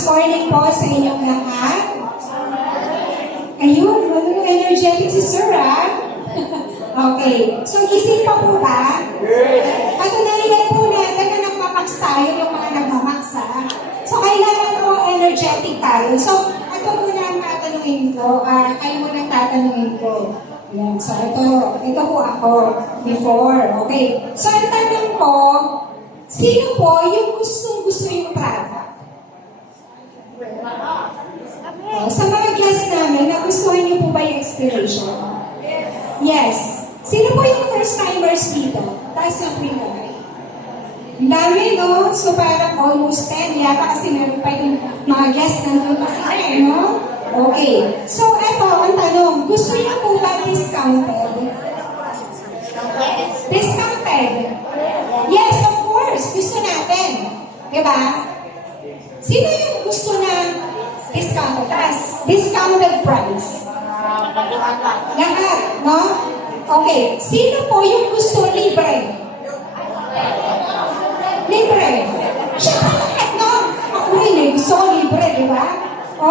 Morning po sa inyong lahat. Ayun, ano energetic si Sir, ah? Okay. So, gising pa po ba? Patunayan po natin na nagmamax tayo, yung mga nagmamax, ah. So, kailangan po energetic tayo. So, ito muna ang tatanungin ko. Kayo muna ang tatanungin ko. Ayan. So, ito po ako before. Okay. So, ang tanong ko, sino po yung gustong-gusto yung product? Sa mga guests namin, nagustuhan niyo po ba yung exploration? Yes. Sino po yung first-timers dito? Taas lang po yung kamay. Ang dami, no? So parang almost 10 yata kasi meron pa yung mga guests nandun pa sila, no? Okay. So eto, ang tanong, gusto niyo po ba discounted? Discounted? Yes, of course. Gusto natin. Diba? Sino yung gusto na discounted? Discounted price. Lahat, no? Okay. Sino po yung gusto libre? Libre. Siyempre lahat, no? Ako rin eh, gusto ko libre, di ba?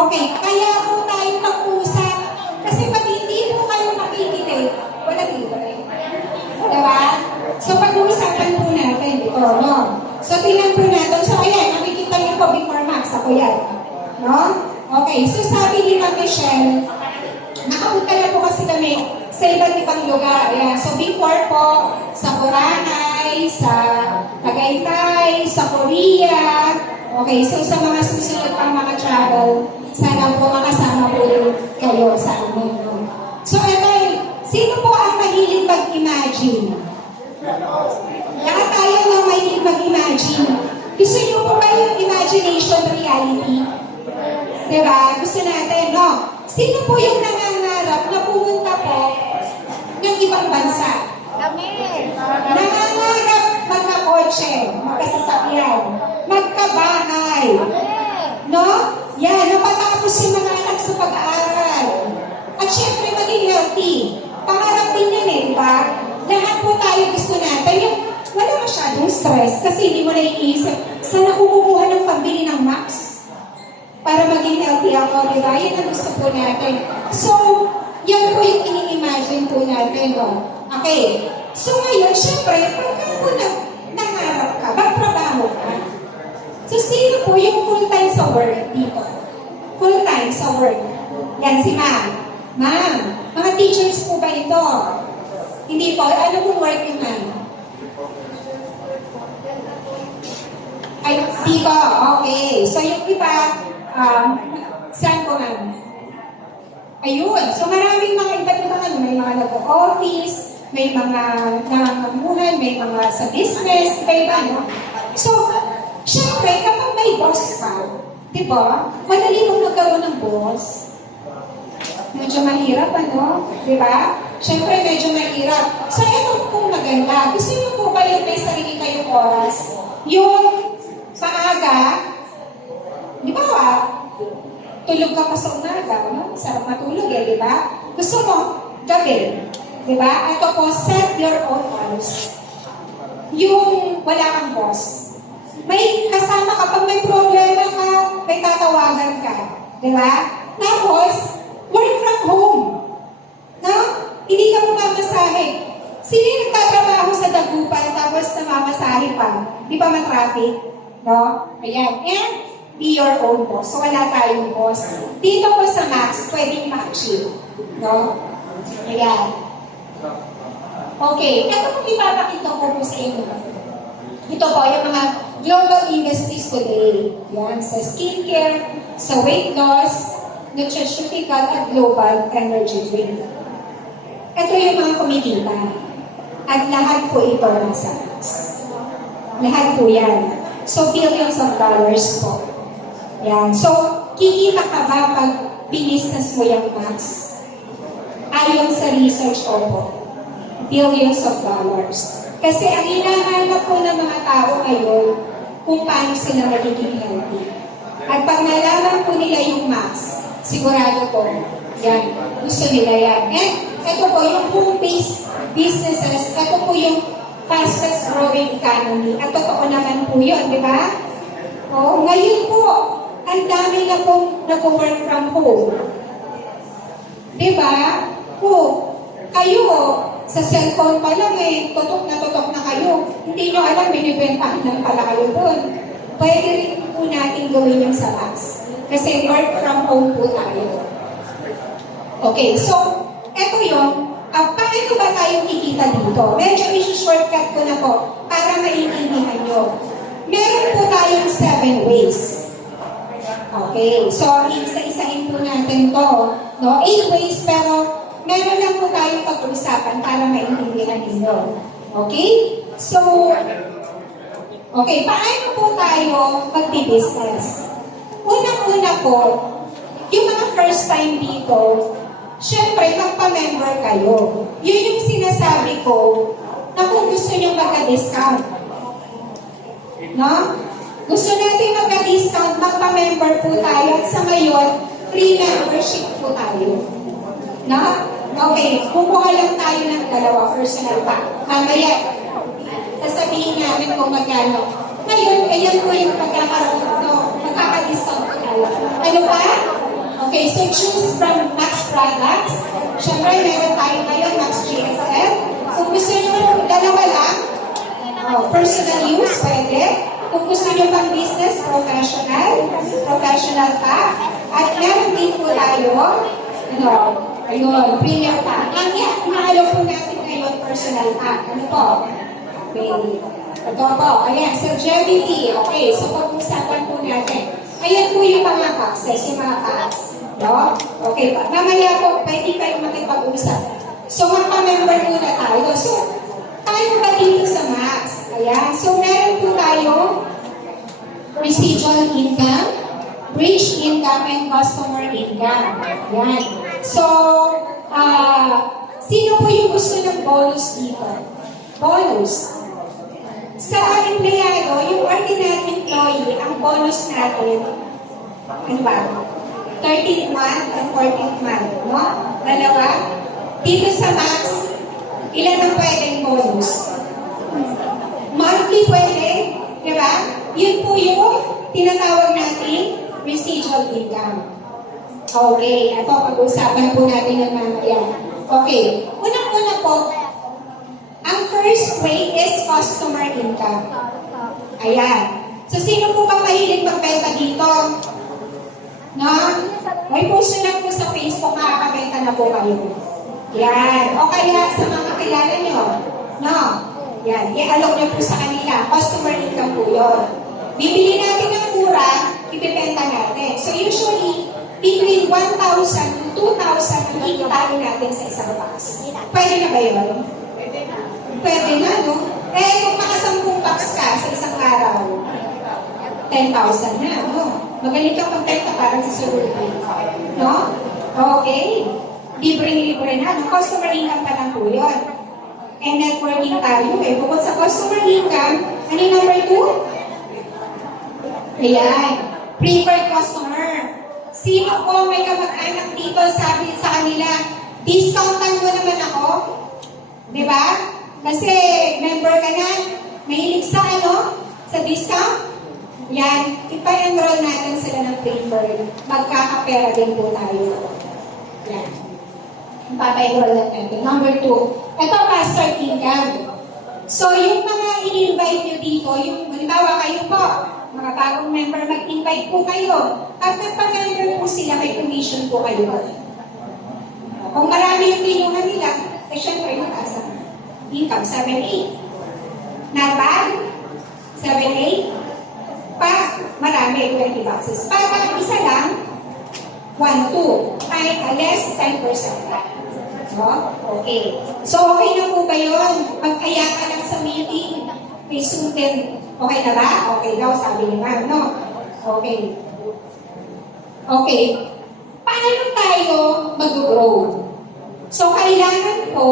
Okay. Kaya po tayo nag-usap. Kasi pag hindi po kayo makikinig, wala libre. Di ba? So pag-uusapan po natin ito, no? So tingnan po natin. So ayan, nakikita niyo po before Max. Ako yan. No? Okay, so sabi ni Ma'am Michelle, nakapunta na po kasi kami sa iba't ibang lugar. Ayan. So before po, sa Boracay, sa Tagaytay, sa Korea. Okay, so sa mga susunod pang mga travel, sana po makasama po kayo sa amin. So ito, sino po ang mahilig mag-imagine? Lahat tayo na mahilig mag-imagine. Gusto niyo po ba yung imagination reality? Diba? Gusto natin, no? Sino po yung nangangarap na pumunta po ng ibang bansa? Kami. Nangangarap magkakotse, magkasasakyan, magkabahay. No? Yan, napatapos yung mga anak sa pag-aaral. At syempre, maging healthy. Pangarap din yan eh, diba? Lahat po tayo gusto natin. Yung wala masyadong stress kasi hindi mo na iisip, saan ako kukuha ng pambili ng Max? Para maging healthy ako, di ba? Yan ang gusto po natin. So, yan po yung ini-imagine po natin, no? Okay. So, ngayon, syempre, pagka po nangarap ka, magtrabaho ka. So, sino po yung full-time sa work dito? Full-time sa work. Yan si Ma'am. Ma'am, mga teachers po ba ito? Hindi po. Ano pong work yung Ma'am? Ay, dito. Okay. So, yung iba, saan po Ma'am? Ayun. So, maraming mga iba't ibang ano. May mga nag-office, may mga nangangamuhan, may mga sa business, iba-iba, no? So, syempre, kapag may boss ka, di ba? Madali mong magkaroon ng boss. Medyo mahirap, ano? Di ba? Syempre, medyo mahirap. So, ito po maganda. Gusto niyo po ba yung may sarili kayong oras? Yung maaga, di ba, tulog ka pa sa umaga, no? Sarap matulog eh, di ba? Gusto mo, gabi, di ba? Ito po, set your own hours. Yung wala kang boss. May kasama ka, pag may problema ka, may tatawagan ka, di ba? Tapos, work from home. No? Hindi ka mamamasahe. Sino yung nagtatrabaho sa Dagupan tapos namamasahe pa? Di ba ma-traffic? No? Ayan. And be your own boss. So, wala tayong boss. Dito po sa Max, pwedeng ma-achieve. No? Ayan. Okay. Ito po ipapakita ko po sa inyo. Ito po, yung mga global industries today. Yan. Sa skincare, sa weight loss, nutraceutical, at global energy drink. Ito yung mga kumikita. At lahat po ito nasa Max. Lahat po yan. So, billions of dollars po. Yan. So, kikita ka ba pag binisnes mo yung Max? Ayon sa research ko po, billions of dollars. Kasi ang hinahanap po ng mga tao ngayon kung paano sila magiging healthy. At pag nalaman po nila yung Max, sigurado po, yan, gusto nila yan. And ito po, yung home-based businesses, ito po yung fastest growing economy. At totoo naman po yun, di ba? O, ngayon po, ang dami na pong nag-work from home. Diba? Kung kayo, sa cellphone pa lang tutok na kayo. Hindi nyo alam, binibentahan lang pala kayo doon. Pwede rin po natin gawin yung sa Max. Kasi work from home po tayo. Okay, so, eto yung, paano ba tayo kikita dito? Medyo isi-shortcut ko na po para maintindihan nyo. Meron po tayong 7 ways. Okay, so isa-isahin po natin to. No? 8 ways, pero meron lang po tayong pag-uusapan para maintindihan ninyo. Okay? So, okay, paano po tayo mag-business? Unang-una po, yung mga first time dito, syempre, magpa-member kayo. Yun yung sinasabi ko na kung gusto nyo magka-discount. No? Gusto natin magka-discount, magpa-member po tayo at sa ngayon, free membership po tayo. No? Okay, kumuha lang tayo ng dalawa, personal pack. Mamaya, sasabihin namin kung magkano. Ngayon, ayan po yung pagkakaroon no? Magkaka-discount po tayo. Ano pa? Okay, so choose from Max products. Siyempre, meron tayo ngayon, Max GSM. Kung gusto nyo dalawa lang, personal use, pwede. Kung gusto nyo pang business, professional pa. At meron din po tayo, ayun, premium pa. Ang maalo po natin ngayon, personal pa. Ano po? Okay. Ito po, ayan, sa Gemini. Okay, so pag-usapan po natin. Ayan po yung mga boxes, yung mga packs. No? Okay pa. Mamaya po, pwede kayong makipag-usap. So, magpa-member muna tayo. So, tayo ba dito sa Max? Ayan. So, meron po tayo residual income, bridge income, and customer income. Ayan. So, sino po yung gusto ng bonus dito? Bonus. Sa empleyado, yung ordinary employee, ang bonus natin, ano ba? 13th month and 14th month, no? Dalawa. Dito sa Max, ilan ang pwedeng bonus? Monthly pwede, di ba? Yun po yung tinatawag natin residual income. Okay, ito pag-usapan po natin ng mamaya. Okay, unang-una po, ang first way is customer income. Ayan. So, sino po ba mahilig magbenta dito? No? May post na po sa Facebook, makakabenta na po kayo. Yan. O kaya sa mga kilala nyo. No? Yan. I-alok nyo po sa kanila. Customer income po yun. Bibili natin ng mura, ibibenta natin. So usually, between 1,000 to 2,000 ang ikitain natin sa isang box. Pwede na ba yun? Pwede na, no? Eh, kung makasampung box ka sa isang araw, 10,000 na, no? Magaling kang magbenta parang sa survey. No? Okay. Libre-libre na. No? Customer income pa lang po yun. And networking tayo. Bukod sa customer income, ano yung number 2? Ayan. Preferred customer. Sino po may kamag-anak dito sabi sa kanila, discountan mo naman ako? Diba? Kasi member ka na, mahilig sa sa discount. Yan, ipa-enroll natin sila ng preferred. Magkakapera din po tayo. Yan. Ipapa-enroll natin. Number 2. Ito, master income. So, yung mga in-invite nyo dito, yung, halimbawa kayo po, mga bagong member, mag-invite po kayo. At nagpa-member po sila, may commission po kayo. Kung marami yung tinuhan nila, eh syempre, mataas ang income. 7-8. Not bad? 7-8? Pag marami, 20 boxes. Pag isa lang, 1-2. Kahit less, 10% lang. No? Okay. So, okay na po ba yun? Magkaya ka lang sa meeting, may suitin. Okay na ba? Okay daw, sabi ni ma'am, no? Okay. Okay. Paano tayo mag-grow? So, kailangan po,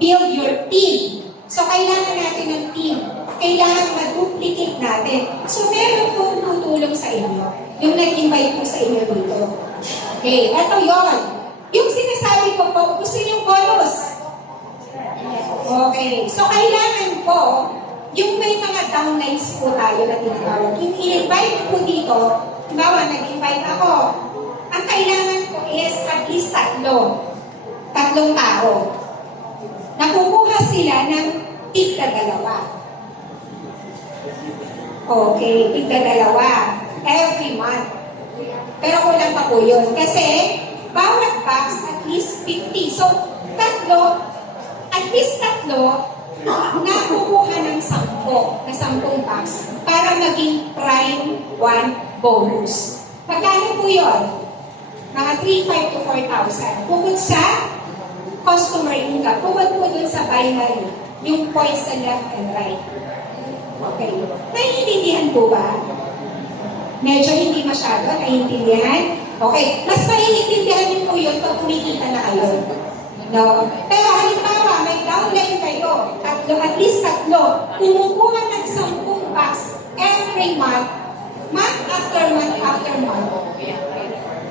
build your team. So, kailangan natin ng team. Kailangan ma-duplicate natin. So, meron pong tutulong sa inyo. Yung nag-invite po sa inyo dito. Okay, eto yon. Yung sinasabi ko po, gusto yung bonus. Okay, so kailangan po, yung may mga downlines po tayo na tinatawag. Yung i-invite po dito, Halimbawa, nag-invite ako. Ang kailangan ko is at least tatlong tao. Nakukuha sila ng tigda-dalawa. Okay, tigda-dalawa. Every month. Pero kulang pa po yun. Kasi, bawat box at least 50. So, at least tatlo, nakukuha ng 10 box para maging prime 1 bonus. Magkano po yun? Mga 3,500 to 4,000. Bukod sa customer income, bukod po dun sa binary, yung points sa left and right. Okay. Naiintindihan po ba? Medyo hindi masyado, naiintindihan? Okay. Mas maiintindihan niyo po yun pag kumikita na kayo. No? Pero halimbawa, may downline kayo, at least tatlo, kumukuha ng 10 box every month, month after month after month,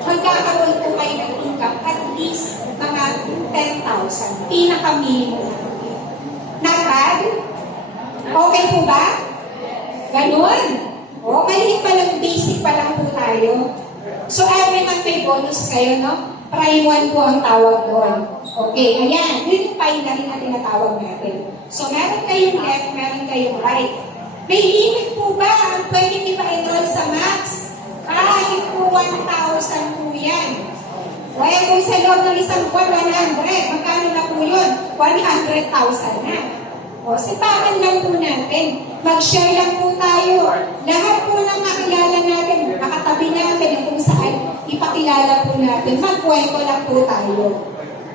magkakaroon po kayo ng income at least mga 10,000, pinaka-minimum. Not bad? Okay po ba? Ganun. O, maliit pa lang, basic pa lang po tayo. So, every month may bonus kayo, no? Prime 1 po ang tawag doon. Okay, ayan. Yun yung binary na tinatawag natin. So, meron kayong left, meron kayong right. May limit po ba ang pwede ipa-enroll sa Max? Kahit po 1,000 po yan. Kaya kung sa loob ng isang buwan, 100. Magkano na po yun? 100,000 na. O, sipakan lang po natin. Mag-share lang po tayo. Lahat po ng nakilala natin, nakatabi natin kung saan ipakilala po natin. Magkwento lang po tayo.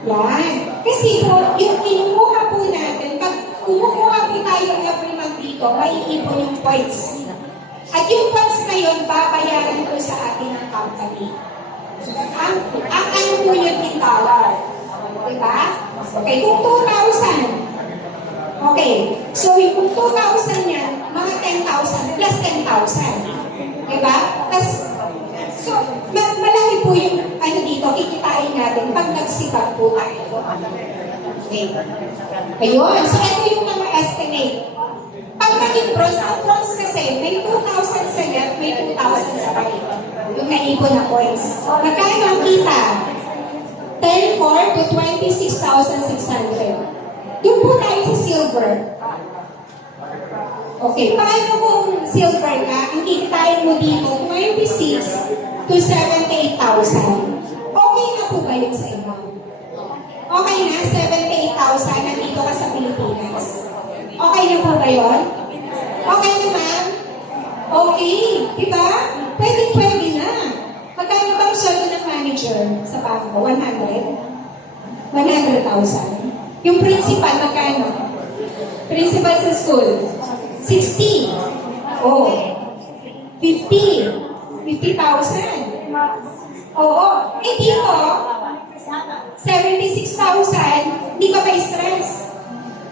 Yan. Kasi po, yung kinukuha po natin, pag kumukuha po tayo every month dito, maiipon yung points. At yung points na yun, babayaran po sa atin ng company. Ang ano po yun in dollar? Diba? Okay, kung 2,000. Okay, so yung 2,000 yan, mga 10,000 plus 10,000. Diba? So, malaki po yung ano dito, kikitain natin pag nagsipag po tayo. Okay. Ayun. So, ito yung mga estimate. Pag naging bronze, ang bronze kasi, may 2,000 sa left, may 2,000 sa right. Yung naipon na points. Magkano ang kita? 10,400 to 26,600. Doon po tayo sa silver. Okay. Paano kung silver ka, ang kikitain mo dito, 26 to 78,000. Okay na po ba yun sa inyo? Okay na, 78,000 nandito ka sa Pilipinas. Okay na po ba yun? Okay na, ma'am? Okay, diba? Pwede na. Magkano ba ang sweldo ng manager sa bangko? 100,000? Yung principal, magkano? Principal sa school? 60. Oh. 50,000. Oo. Eh dito, 76,000, hindi ka pa stress.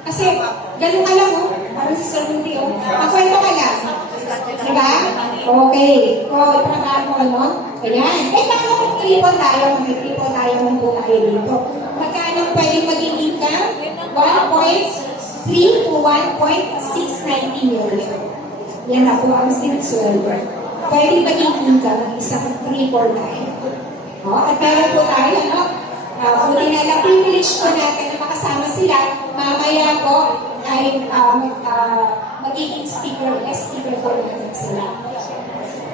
Kasi, ganun ka lang, oh. Parang si Sir Munti, oh. Magkwento ka lang. Diba? Okay. O, trabaho mo, no? Ayan. Eh, paano kung triple tayo? May triple tayo mong po tayo dito. Magkano pwedeng maging income? 1.3 to 1.690 million. Yan na po ang sinusweldo. Pwedeng maging income ng isang triple tayo. O, at meron po tayo, no? Buti na lang, privilege po natin na makasama sila. Mamaya po ay magiging speaker po natin sila.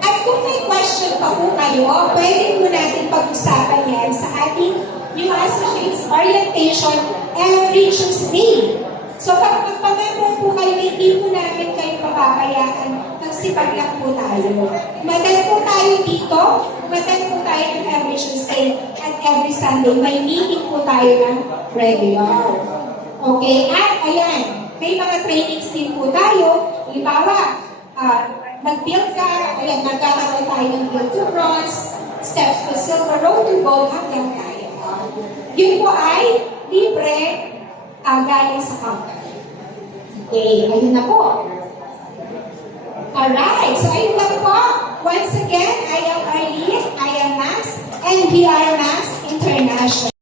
At kung may question pa po kayo, pwede po natin pag-usapan yan sa ating new associates orientation every Tuesday. So pag magpamember po kayo, hindi po namin kayo papabayaan. Nagsipag lang po tayo. Madal po tayo dito, madal po tayo ng every Tuesday at every Sunday. May meeting po tayo ng regular. Okay? At ayan, may mga trainings din po tayo. Halimbawa, mag-build ka, ayan, nagkakaroon tayo ng build to bronze, steps to silver, road to gold, hanggang kaya. Yun po ay libre galing sa company. Okay, ayun na po. Alright, so ayun lang po. Once again, I am Arlene, I am Max, and we are Max International.